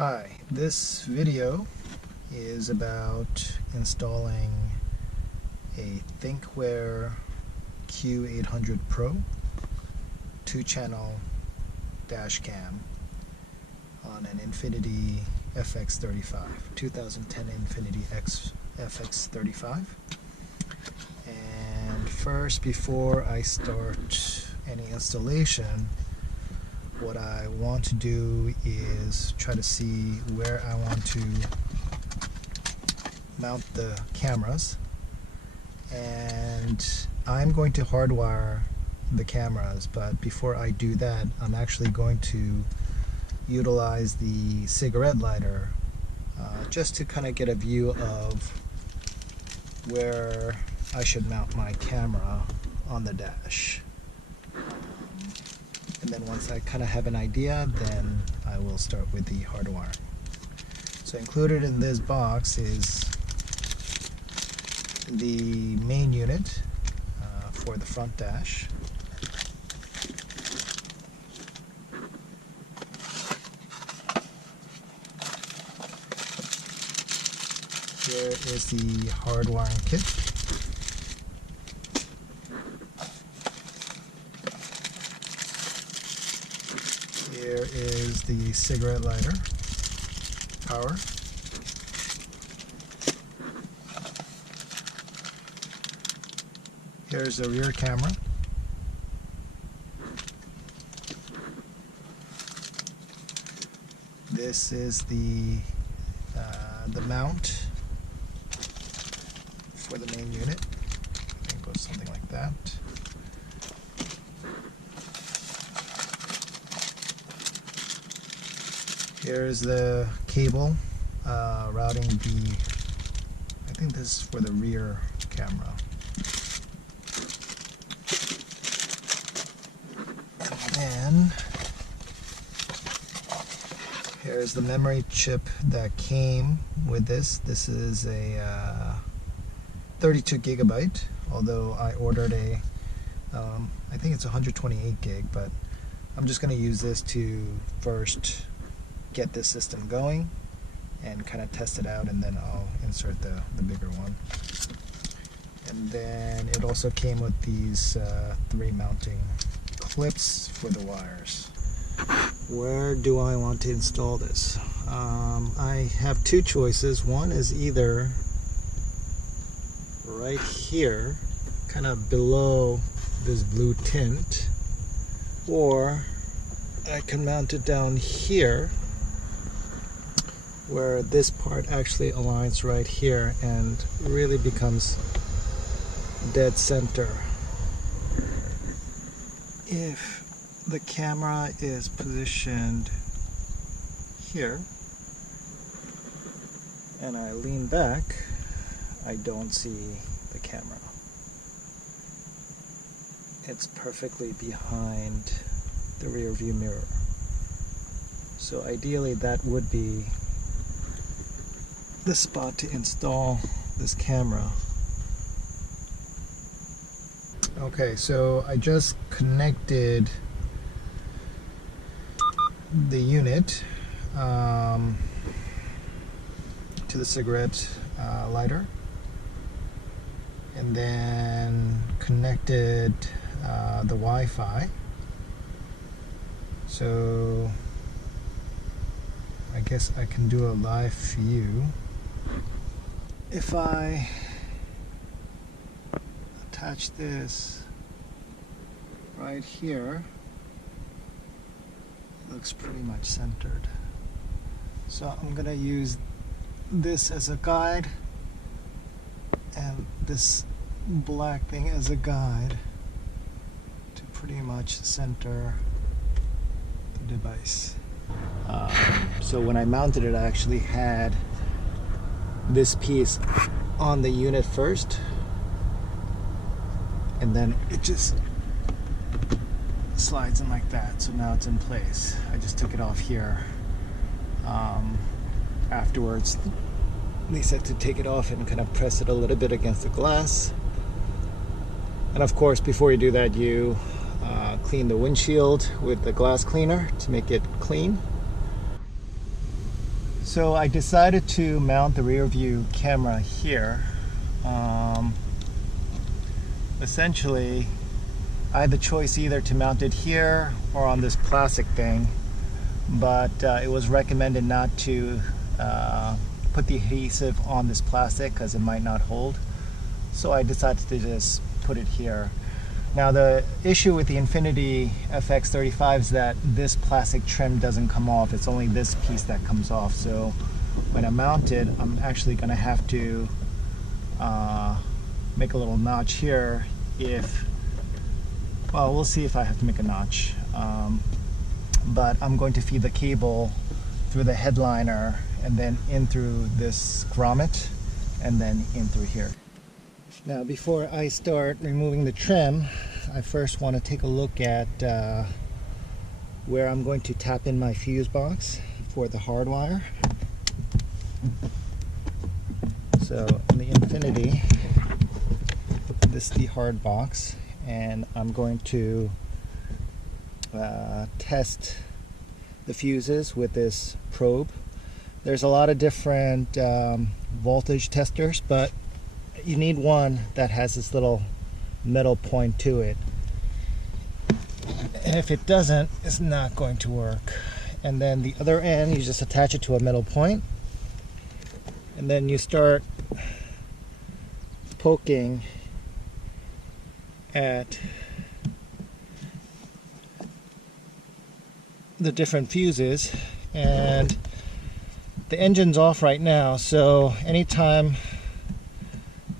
Hi, this video is about installing a Thinkware Q800 Pro 2-channel dash cam on an Infiniti FX35, 2010 Infiniti FX35. And first, before I start any installation, what I want to do is try to see where I want to mount the cameras, and I'm going to hardwire the cameras, but before I do that, I'm actually going to utilize the cigarette lighter just to kind of get a view of where I should mount my camera on the dash. And then once I kind of have an idea, then I will start with the hardwiring. So included in this box is the main unit for the front dash. Here is the hardwiring kit. Here is the cigarette lighter, power. Here's the rear camera. This is the mount for the main unit. I think it goes something like that. Here's the cable routing the, I think this is for the rear camera. And then here's the memory chip that came with this. This is a 32 gigabyte, although I ordered a, I think it's 128 gig, but I'm just going to use this to first get this system going and kind of test it out, and then I'll insert the bigger one. And then it also came with these 3 mounting clips for the wires. Where do I want to install this? I have 2 choices. One is either right here, kind of below this blue tint, or I can mount it down here where this part actually aligns right here and really becomes dead center. If the camera is positioned here and I lean back, I don't see the camera. It's perfectly behind the rear view mirror. So ideally that would be the spot to install this camera. Okay, so I just connected the unit to the cigarette lighter, and then connected the Wi-Fi. So I guess I can do a live view. If I attach this right here, it looks pretty much centered. So I'm gonna use this as a guide and this black thing as a guide to pretty much center the device. So when I mounted it, I actually had this piece on the unit first, and then it just slides in like that. So now it's in place. I just took it off here. Afterwards, they said to take it off and kind of press it a little bit against the glass. And of course, before you do that, you clean the windshield with the glass cleaner to make it clean. So I decided to mount the rear view camera here. Essentially, I had the choice either to mount it here or on this plastic thing, but it was recommended not to put the adhesive on this plastic because it might not hold. So I decided to just put it here. Now the issue with the Infiniti FX35 is that this plastic trim doesn't come off. It's only this piece that comes off. So when I mount it, I'm actually going to have to make a little notch here. Well, we'll see if I have to make a notch. But I'm going to feed the cable through the headliner and then in through this grommet and then in through here. Now before I start removing the trim, I first want to take a look at where I'm going to tap in my fuse box for the hardwire. So in the Infiniti, this is the hard box, and I'm going to test the fuses with this probe. There's a lot of different voltage testers, but you need one that has this little metal point to it. And if it doesn't, it's not going to work. And then the other end, you just attach it to a metal point, and then you start poking at the different fuses. And the engine's off right now, so anytime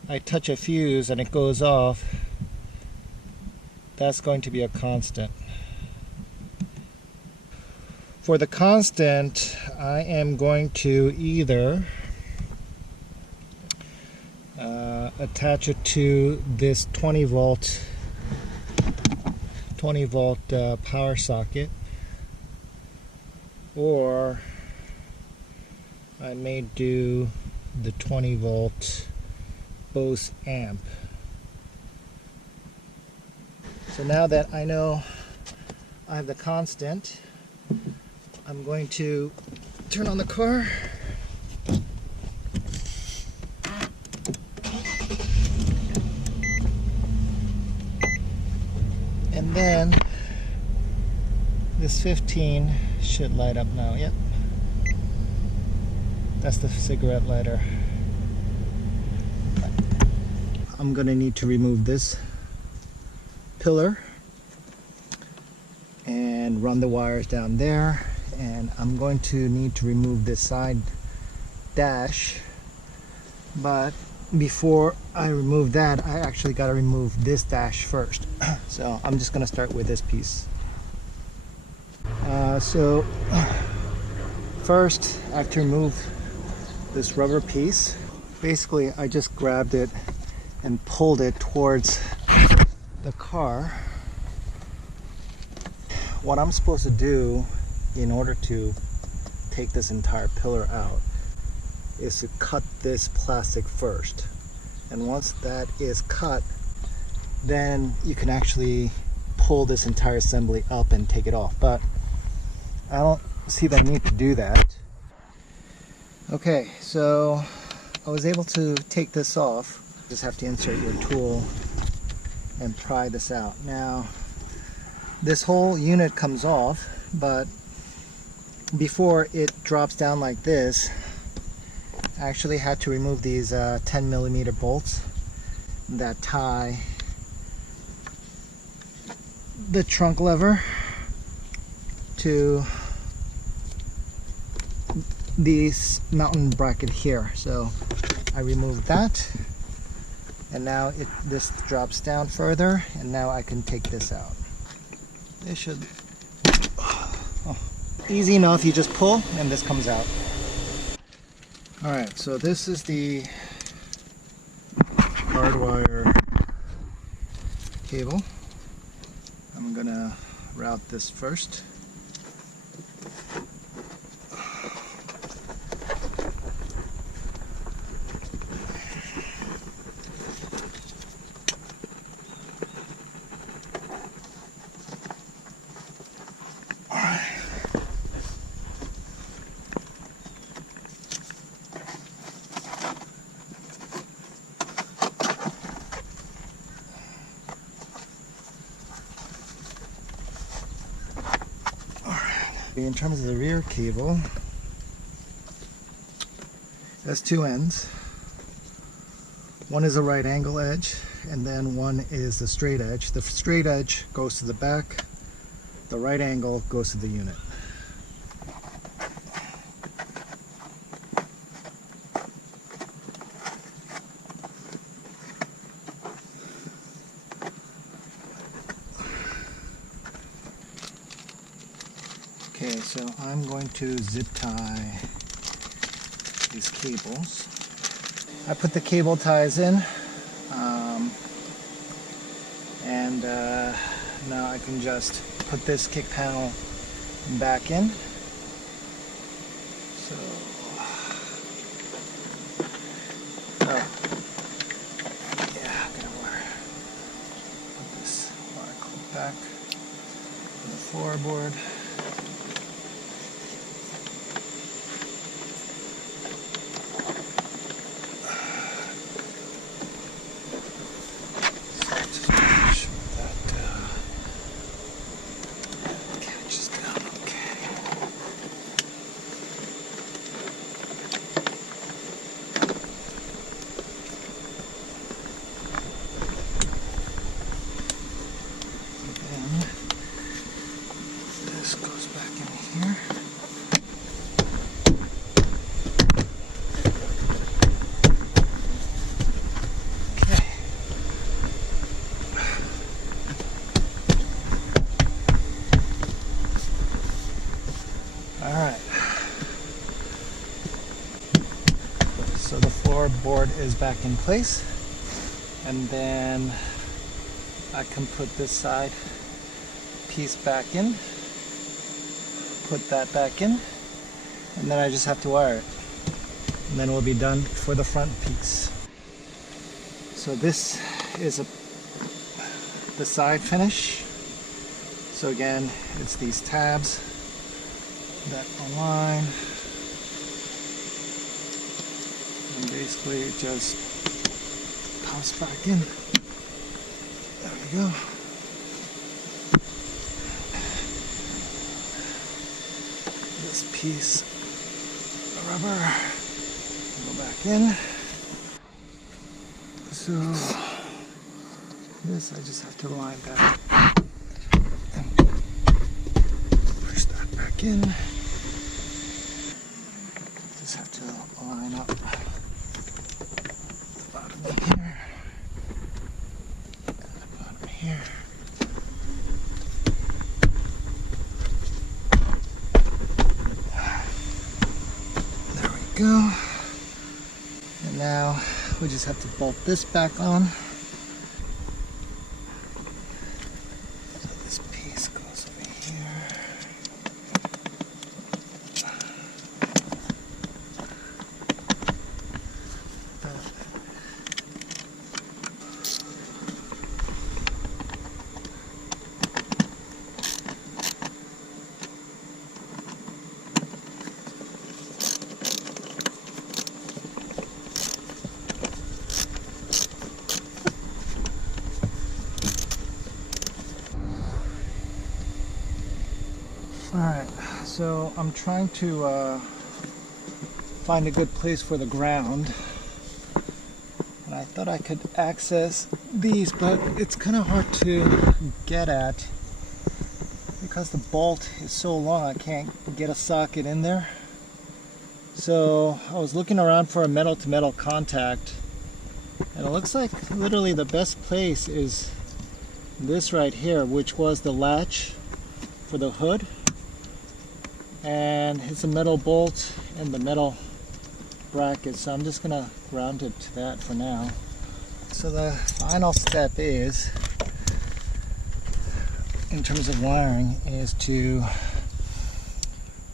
I touch a fuse and it goes off, that's going to be a constant. For the constant, I am going to either attach it to this 20 volt power socket, or I may do the 20 volt Bose amp. So now that I know I have the constant, I'm going to turn on the car. And then this 15 should light up now. Yep. That's the cigarette lighter. I'm going to need to remove this pillar and run the wires down there, and I'm going to need to remove this side dash, but before I remove that, I actually got to remove this dash first. So I'm just going to start with this piece. So first I have to remove this rubber piece. Basically I just grabbed it and pulled it towards the car. What I'm supposed to do in order to take this entire pillar out is to cut this plastic first, and once that is cut, then you can actually pull this entire assembly up and take it off, but I don't see the need to do that. Okay, so I was able to take this off. Just have to insert your tool and pry this out. Now this whole unit comes off, but before it drops down like this, I actually had to remove these 10mm bolts that tie the trunk lever to this mountain bracket here. So I removed that, and now this drops down further, and now I can take this out. It should, easy enough, you just pull and this comes out. Alright, so this is the hardwire cable. I'm gonna route this first. In terms of the rear cable, it has two ends. One is a right angle edge, and then one is the straight edge. The straight edge goes to the back, the right angle goes to the unit. Okay, so I'm going to zip tie these cables. I put the cable ties in, and now I can just put this kick panel back in. So, yeah, I'm gonna put this wire clip back on the floorboard. So the floorboard is back in place, and then I can put this side piece back in, put that back in, and then I just have to wire it, and then we'll be done for the front piece. So this is the side finish. So again, it's these tabs that align. And basically it just pops back in. There we go. This piece of rubber will go back in. So this I just have to line that and push that back in. Just have to line up the bottom here and the bottom here. There we go. And now we just have to bolt this back on. So this piece goes over here. Alright, so I'm trying to find a good place for the ground, and I thought I could access these, but it's kind of hard to get at because the bolt is so long. I can't get a socket in there. So I was looking around for a metal to metal contact, and it looks like literally the best place is this right here, which was the latch for the hood. And it's a metal bolt and the metal bracket, so I'm just gonna ground it to that for now. So the final step is, in terms of wiring, is to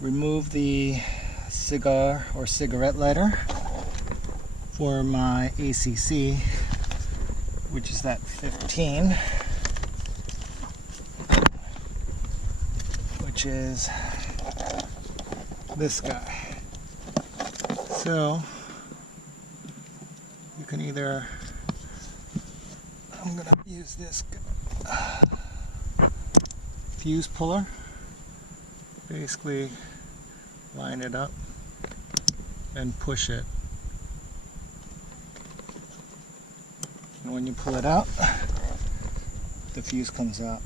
remove the cigar or cigarette lighter for my ACC, which is that 15, which is this guy. So you can either, I'm gonna use this fuse puller basically line it up and push it. And when you pull it out, the fuse comes out.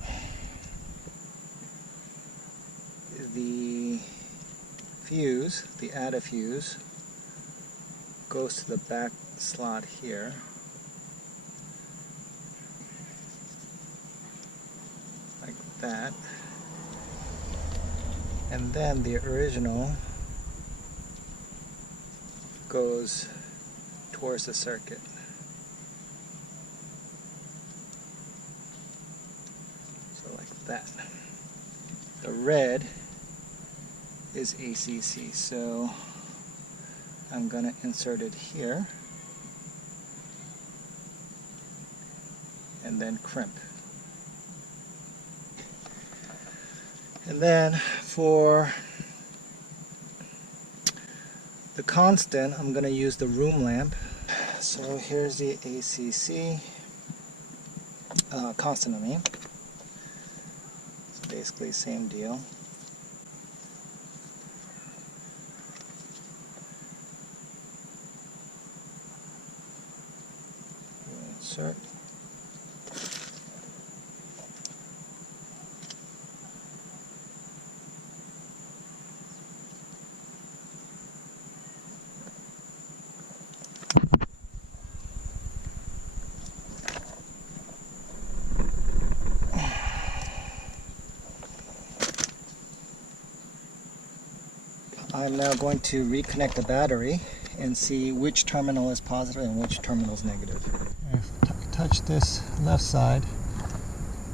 The fuse, the added fuse, goes to the back slot here. Like that. And then the original goes towards the circuit. So like that. The red is ACC, so I'm gonna insert it here and then crimp. And then for the constant, I'm gonna use the room lamp. So here's the ACC constant, I mean. It's basically same deal. Insert. I'm now going to reconnect the battery and see which terminal is positive and which terminal is negative. If I touch this left side,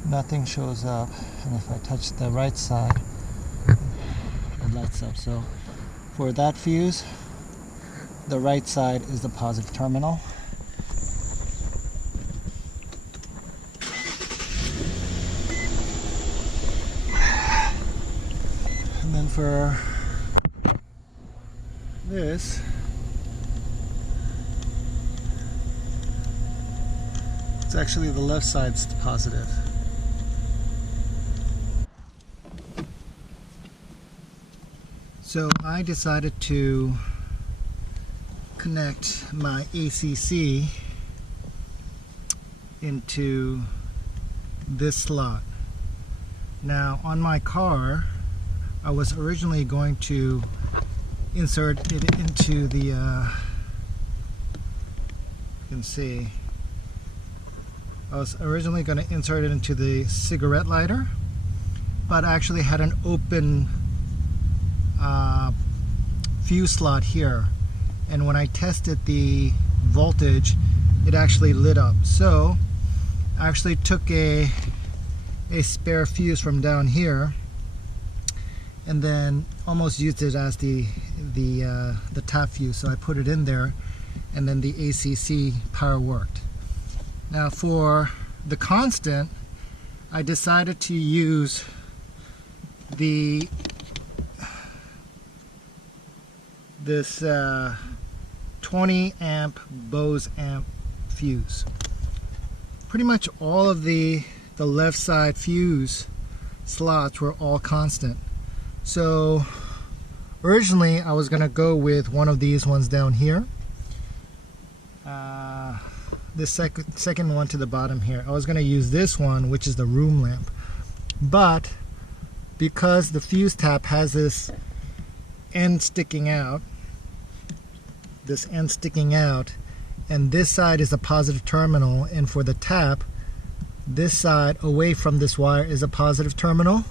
nothing shows up, and if I touch the right side, it lights up. So for that fuse, the right side is the positive terminal. And then for this, it's actually the left side's positive. So I decided to connect my ACC into this slot. Now on my car, I was originally going to insert it into the, you can see, I was originally going to insert it into the cigarette lighter, but I actually had an open fuse slot here, and when I tested the voltage, it actually lit up. So I actually took a spare fuse from down here and then almost used it as the tap fuse. So I put it in there, and then the ACC power worked. Now for the constant, I decided to use this 20 amp Bose amp fuse. Pretty much all of the left side fuse slots were all constant. So originally I was gonna go with one of these ones down here. This second one to the bottom here. I was gonna use this one, which is the room lamp. But because the fuse tap has this end sticking out, and this side is a positive terminal, and for the tap, this side away from this wire is a positive terminal.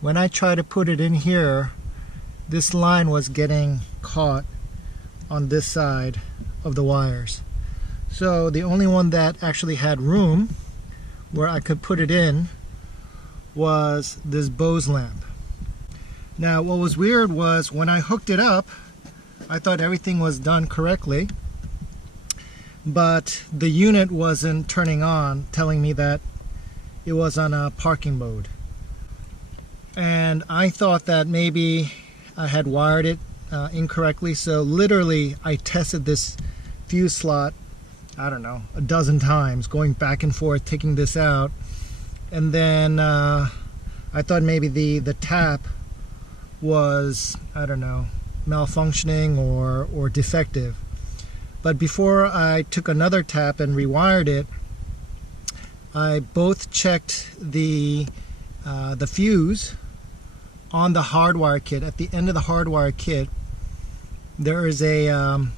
When I try to put it in here, this line was getting caught on this side of the wires. So the only one that actually had room where I could put it in was this Bose lamp. Now what was weird was when I hooked it up, I thought everything was done correctly, but the unit wasn't turning on, telling me that it was on a parking mode. And I thought that maybe I had wired it incorrectly, so literally I tested this fuse slot, I don't know, a dozen times, going back and forth, taking this out, and then I thought maybe the tap was, I don't know, malfunctioning or defective. But before I took another tap and rewired it, I both checked the fuse on the Hardwire kit. At the end of the Hardwire kit, there is a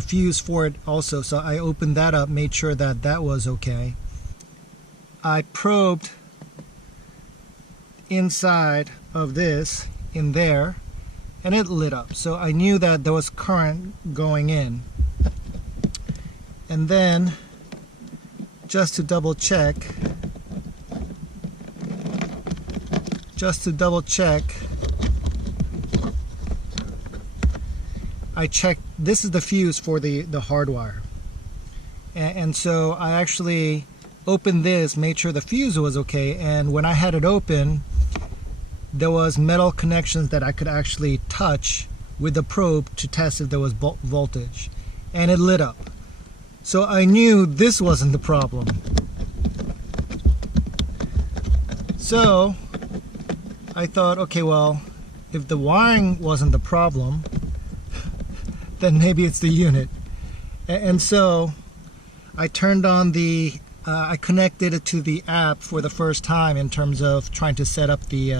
fuse for it also. So I opened that up, made sure that that was okay. I probed inside of this in there, and it lit up. So I knew that there was current going in. And then, just to double check, I checked, this is the fuse for the Hardwire. And so I actually opened this, made sure the fuse was okay, and when I had it open, there was metal connections that I could actually touch with the probe to test if there was voltage, and it lit up. So I knew this wasn't the problem. So I thought, okay, well, if the wiring wasn't the problem, then maybe it's the unit. And so I turned on I connected it to the app for the first time in terms of trying to set up the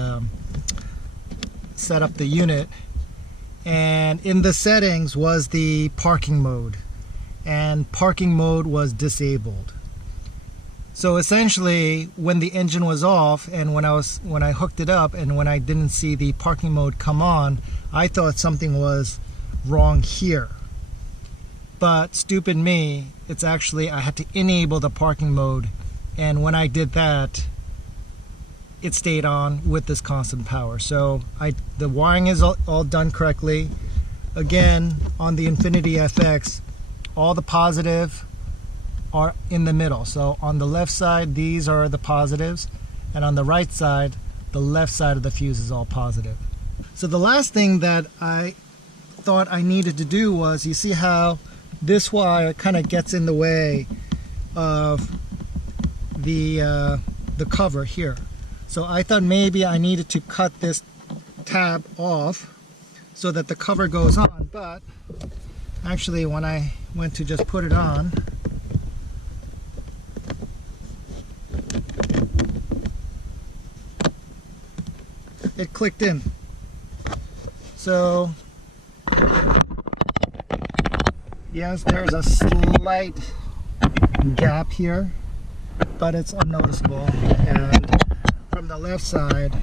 unit. And in the settings was the parking mode, and parking mode was disabled. So essentially, when the engine was off and when I hooked it up and when I didn't see the parking mode come on, I thought something was wrong here. But stupid me, it's actually, I had to enable the parking mode, and when I did that, it stayed on with this constant power. So the wiring is all done correctly. Again, on the Infiniti FX, all the positive are in the middle. So on the left side, these are the positives, and on the right side, the left side of the fuse is all positive. So the last thing that I thought I needed to do was, you see how this wire kind of gets in the way of the cover here. So I thought maybe I needed to cut this tab off so that the cover goes on, but actually when I went to just put it on, it clicked in. So yes, there's a slight gap here, but it's unnoticeable. And from the left side,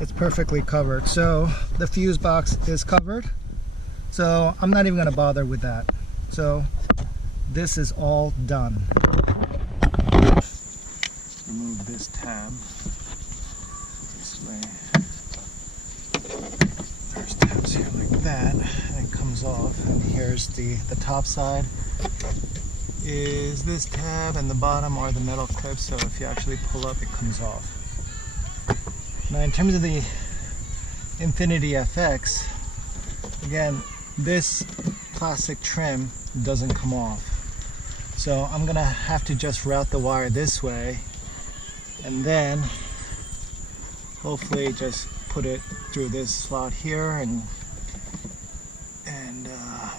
it's perfectly covered. So the fuse box is covered. So I'm not even going to bother with that. So this is all done. Remove this tab. This way. There's tabs here like that, and it comes off. And here's the top side is this tab, and the bottom are the metal clips. So if you actually pull up, it comes off. Now in terms of the Infiniti FX, again, this plastic trim doesn't come off. So I'm gonna have to just route the wire this way, and then hopefully just put it through this slot here, and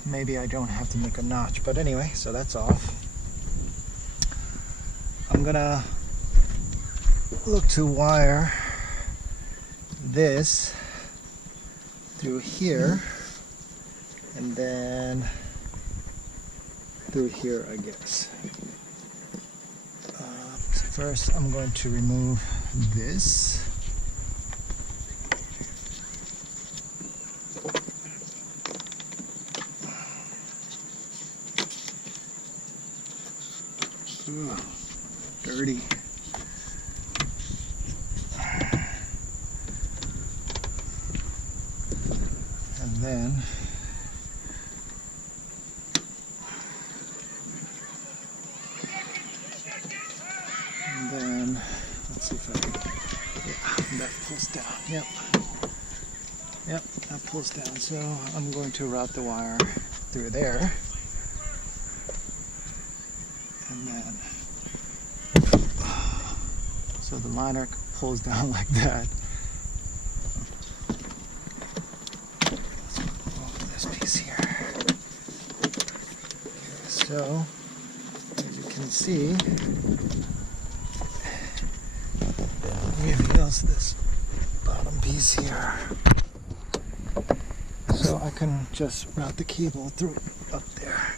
maybe I don't have to make a notch. But anyway, so that's off. I'm gonna look to wire this through here and then through here, I guess. So first I'm going to remove this. Ooh, dirty. And then let's see if I can, yeah, that pulls down. Yep, that pulls down. So I'm going to route the wire through there. And then, so the liner pulls down like that. So, as you can see, it reveals this bottom piece here. So I can just route the cable through up there,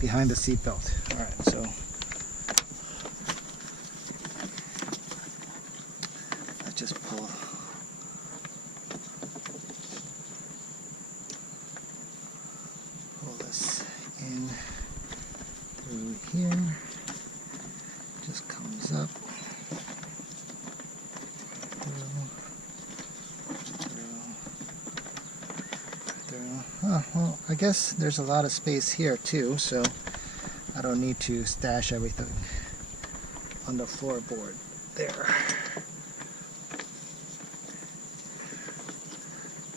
behind the seat belt. Alright, so I just pull this in through here, just comes up through. Oh, well, I guess there's a lot of space here too, so I don't need to stash everything on the floorboard there.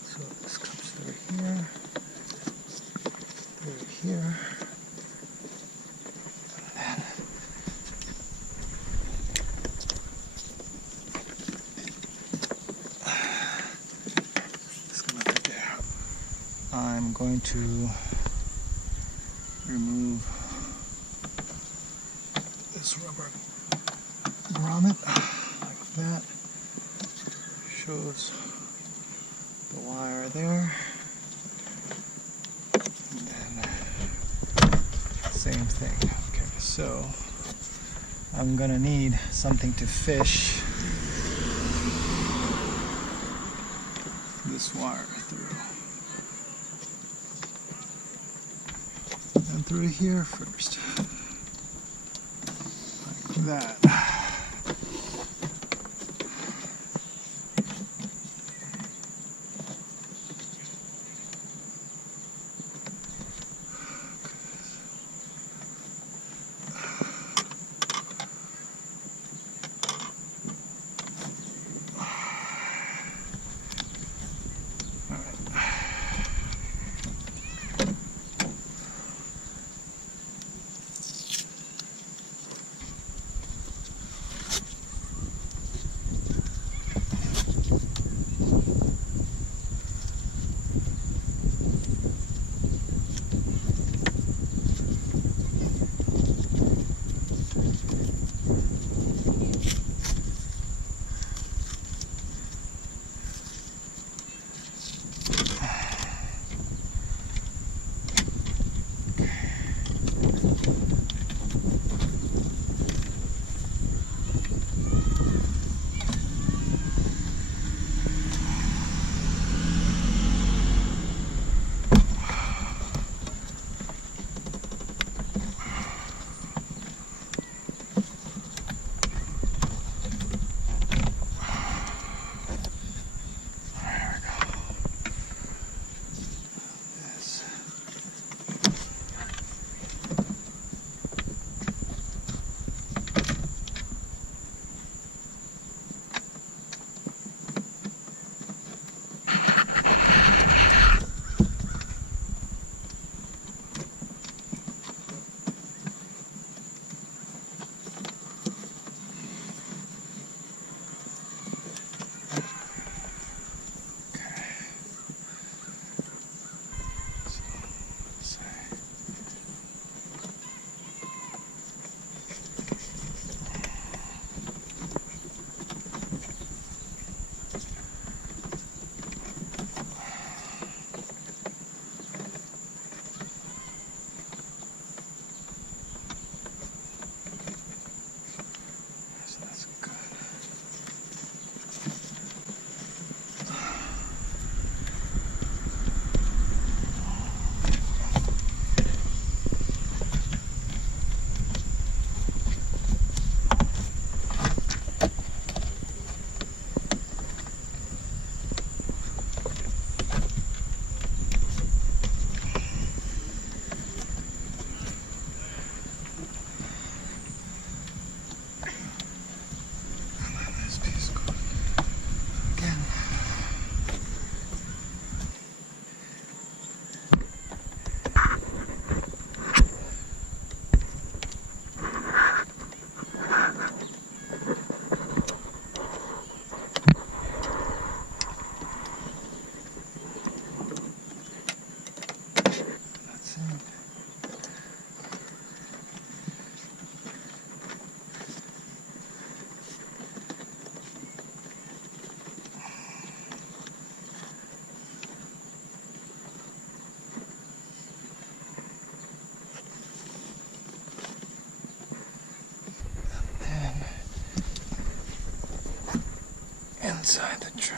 So this comes through here, here, and then this comes right there. I'm going to remove this rubber grommet like that. Shows the wire there. And then same thing. Okay, so I'm gonna need something to fish this wire through. And through here first. Like that. inside the chip.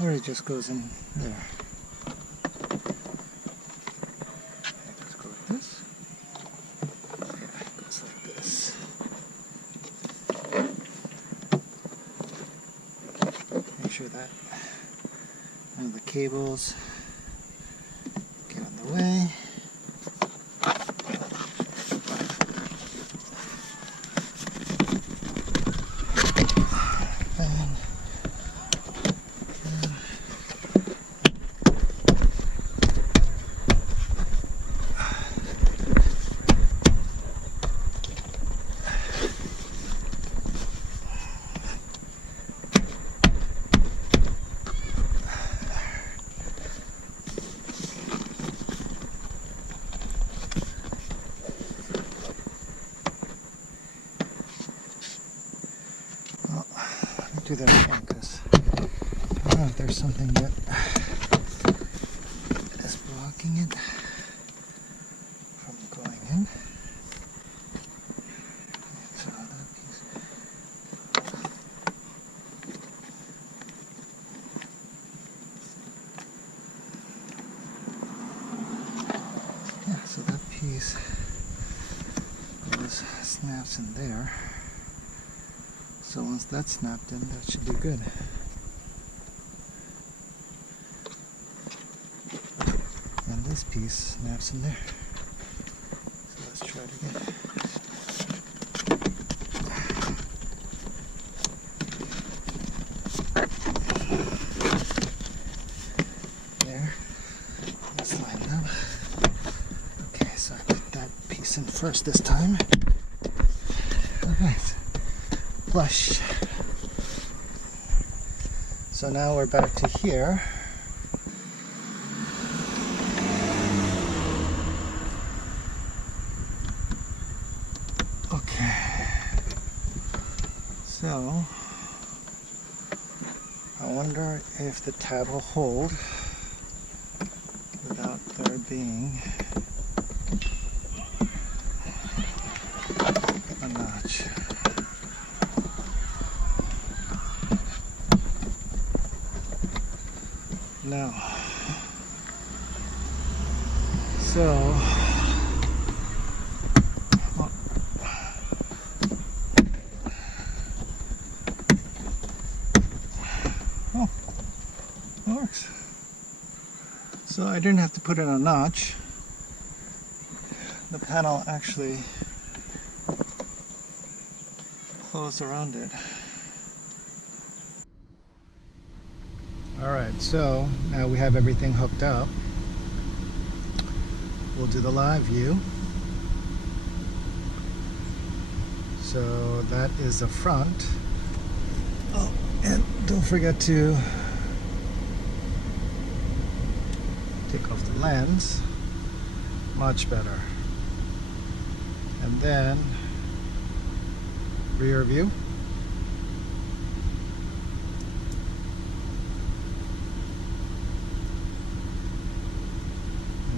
Or it just goes in there. Just go like this. Yeah, it goes like this. Make sure that none of the cables get in the way. Do that again because I don't know if there's something that is blocking it from going in. So that piece. Yeah, so that piece snaps in there. So once that's snapped in, that should be good. And this piece snaps in there. So let's try it again. There. That's lined up. Okay, so I put that piece in first this time. Alright. Flush. So now we're back to here. Okay. So I wonder if the tab will hold without there being a notch. No. So, oh, it works. So I didn't have to put in a notch. The panel actually closed around it. Alright, so now we have everything hooked up. We'll do the live view. So that is the front. Oh, and don't forget to take off the lens. Much better. And then rear view.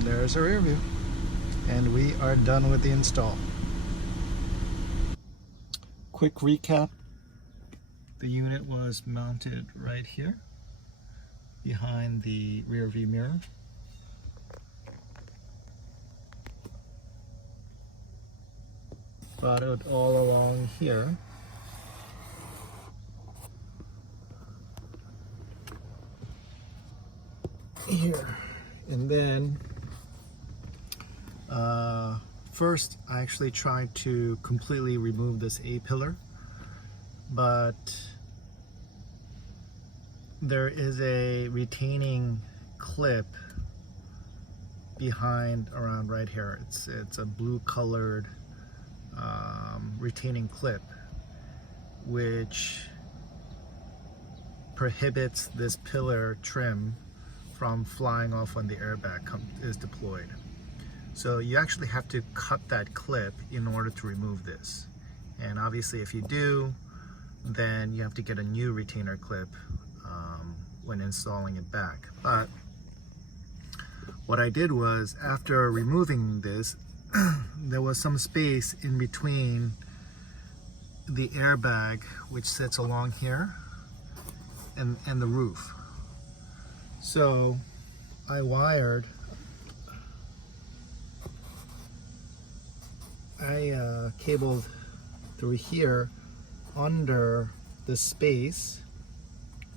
There's a rear view, and we are done with the install. Quick recap: the unit was mounted right here behind the rear view mirror. Brought it all along here. Here. And then first I actually tried to completely remove this A-pillar, but there is a retaining clip behind around right here. It's a blue colored retaining clip which prohibits this pillar trim from flying off when the airbag is deployed. So you actually have to cut that clip in order to remove this. And obviously if you do, then you have to get a new retainer clip when installing it back. But what I did was, after removing this, there was some space in between the airbag, which sits along here, and the roof. So I cabled through here under the space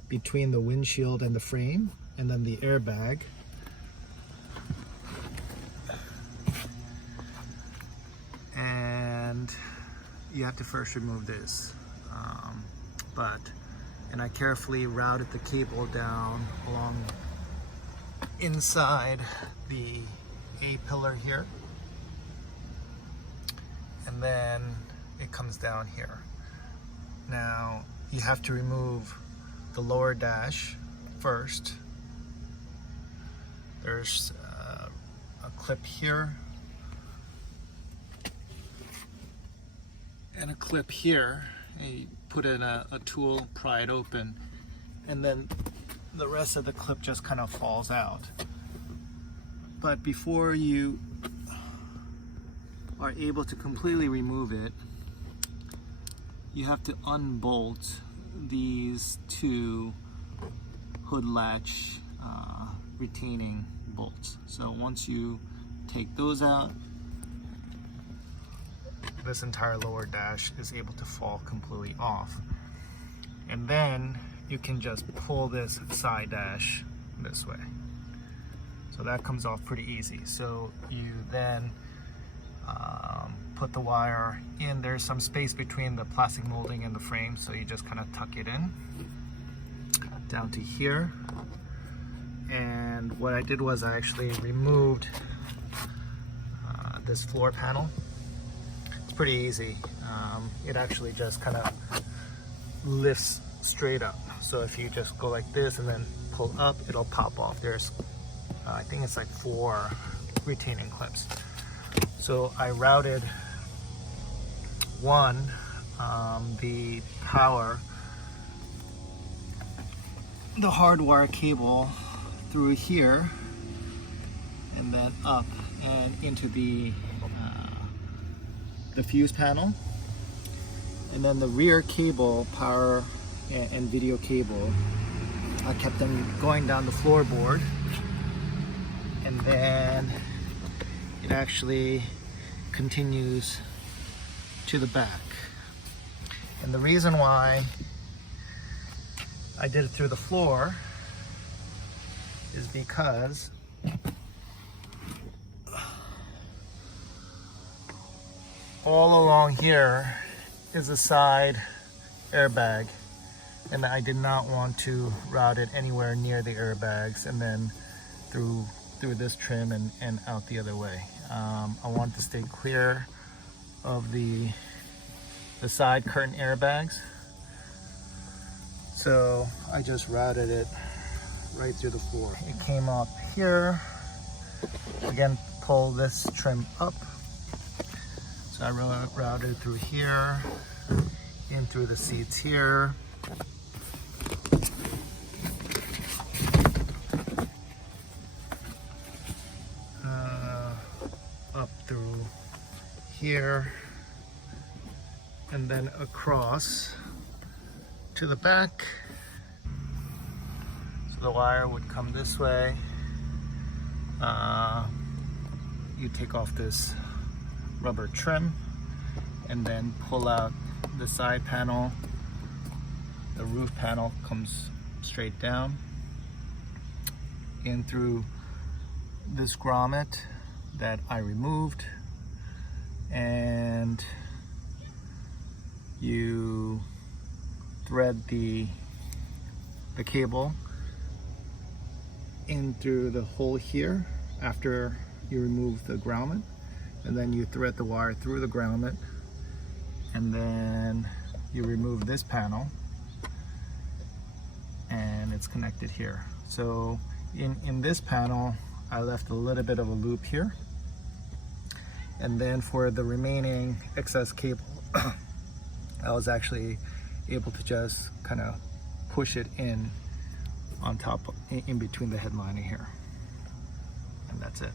between the windshield and the frame, and then the airbag. And you have to first remove this. And I carefully routed the cable down along inside the A-pillar here. And then it comes down here. Now you have to remove the lower dash first. There's a clip here and a clip here. And you put in a tool, pry it open, and then the rest of the clip just kind of falls out. But before you are able to completely remove it, you have to unbolt these two hood latch retaining bolts. So once you take those out, this entire lower dash is able to fall completely off. And then you can just pull this side dash this way. So that comes off pretty easy. So you then put the wire in. There's some space between the plastic molding and the frame, so you just kind of tuck it in down to here. And what I did was I actually removed this floor panel. It's pretty easy. It actually just kind of lifts straight up. So if you just go like this and then pull up, it'll pop off. There's I think it's like 4 retaining clips. So I routed one, the power, the hardwire cable through here, and then up and into the fuse panel, and then the rear cable, power and video cable, I kept them going down the floorboard, and then it actually continues to the back. And the reason why I did it through the floor is because all along here is a side airbag, and I did not want to route it anywhere near the airbags and then through this trim and out the other way. I want to stay clear of the side curtain airbags, so I just routed it right through the floor. It came up here. Again, pull this trim up. So I routed through here, in through the seats here. Up through here, and then across to the back. So So the wire would come this way. You take off this rubber trim and then pull out the side panel. The roof panel comes straight down in through this grommet that I removed, and you thread the cable in through the hole here after you remove the grommet, and then you thread the wire through the grommet, and then you remove this panel and it's connected here. So in this panel I left a little bit of a loop here, and then for the remaining excess cable I was actually able to just kind of push it in on top, in between the headliner here, and that's it.